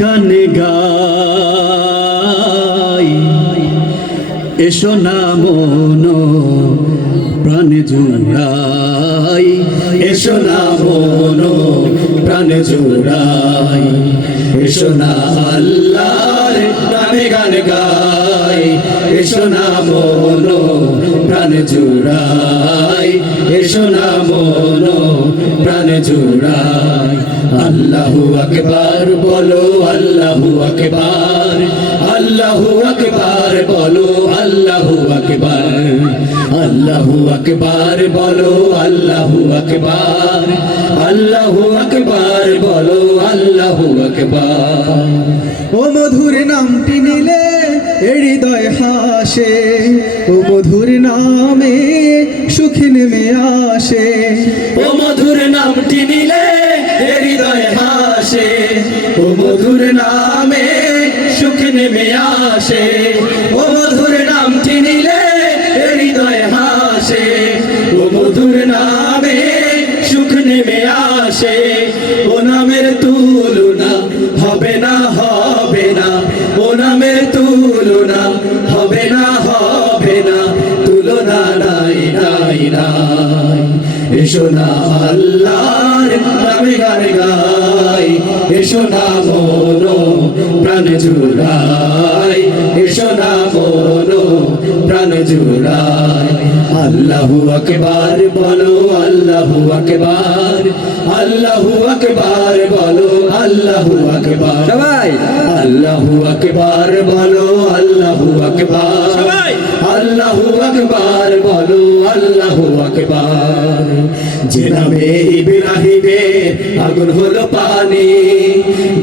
গান গাই এসো না মন প্রাণ জুড়াই, এসো না মন প্রাণ জুড়াই, এসো না আল্লাহর নামে গান গাই, এসো না মন প্রাণ জুড়াই, এসো না মন প্রাণ জুড়াই। আল্লাহু আকবার বলো, আল্লাহু আকবার, আল্লাহু আকবার বলো, আল্লাহু আকবার, আল্লাহু আকবার বলো, আল্লাহু আকবার, আল্লাহু আকবার বলো, আল্লাহু আকবার। ও মধুর নামটি নিলে হৃদয় হাসে, ও মধুর নামে সুখ নেমে আসে, ও মধুর নামটি নিলে হৃদয় হাসে, ও মধুর নামে সুখ নেমে আসে, ও মধুর নামটি নিলে হৃদয় হাসে, ও মধুর নামে সুখ নেমে আসে। ও নামের তুলনা হবে না, হবে না, ও নামের তুলনা হবে না, হবে না, তুলনা নাই নাই নাই। এসো না আল্লাহর নামে গান গাই, এসো না মন প্রাণ জুড়াই, এসো না মন প্রাণ জুড়াই। আল্লাহু আকবার বলো, আল্লাহু আকবার, আল্লাহু আকবার বলো, আল্লাহু আকবার, সবাই আল্লাহু আকবার বলো, আল্লাহু আকবার, সবাই আল্লাহু আকবার বলো, আল্লাহু আকবার। যে নামে ইব্রাহিমের আগুন হলো পানি,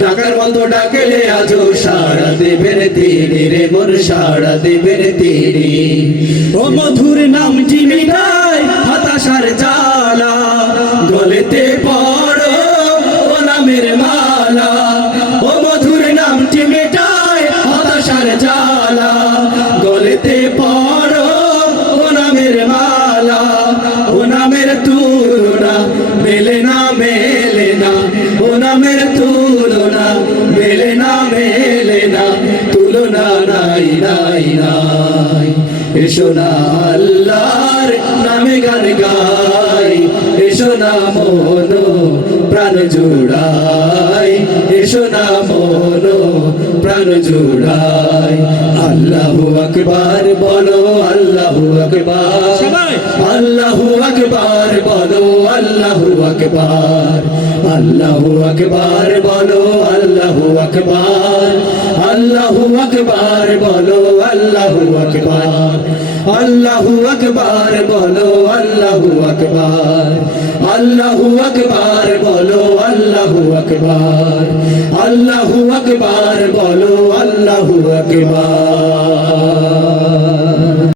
ডাকার মতো ডাকলে আজও সাড়া দেবেন তিনি রে মোর, সাড়া দেবেন তিনি। ও মধুর নামটি মিটাই হতাশার জ্বালা, গলেতে পড়ো ও নামের মালা, ও মধুর নামটি মিটাই হতাশার জ্বালা, গলেতে পড়ো ও নামের মালা। ও নামের তুলনা মেলে না, মেলে না, ও নামের তুলনা মেলে না, মেলে না, তুলনা নাই নাই নাই। এসো না আল্লাহর নামে গান গাই, এসো না মন প্রাণ জুড়াই, এসো না মন প্রাণ জুড়াই। আল্লাহু আকবার বলো, আল্লাহু আকবার, আল্লাহু আকবার বলো, আল্লাহু আকবার, আল্লাহু আকবার বলো, আল্লাহু আকবার, আল্লাহু আকবার বলো, আল্লাহু আকবার, আল্লাহু আকবার বলো, আল্লাহু আকবার, আল্লাহু আকবার বলো, আল্লাহু আকবার, আল্লাহু আকবার বলো, আল্লাহু আকবার।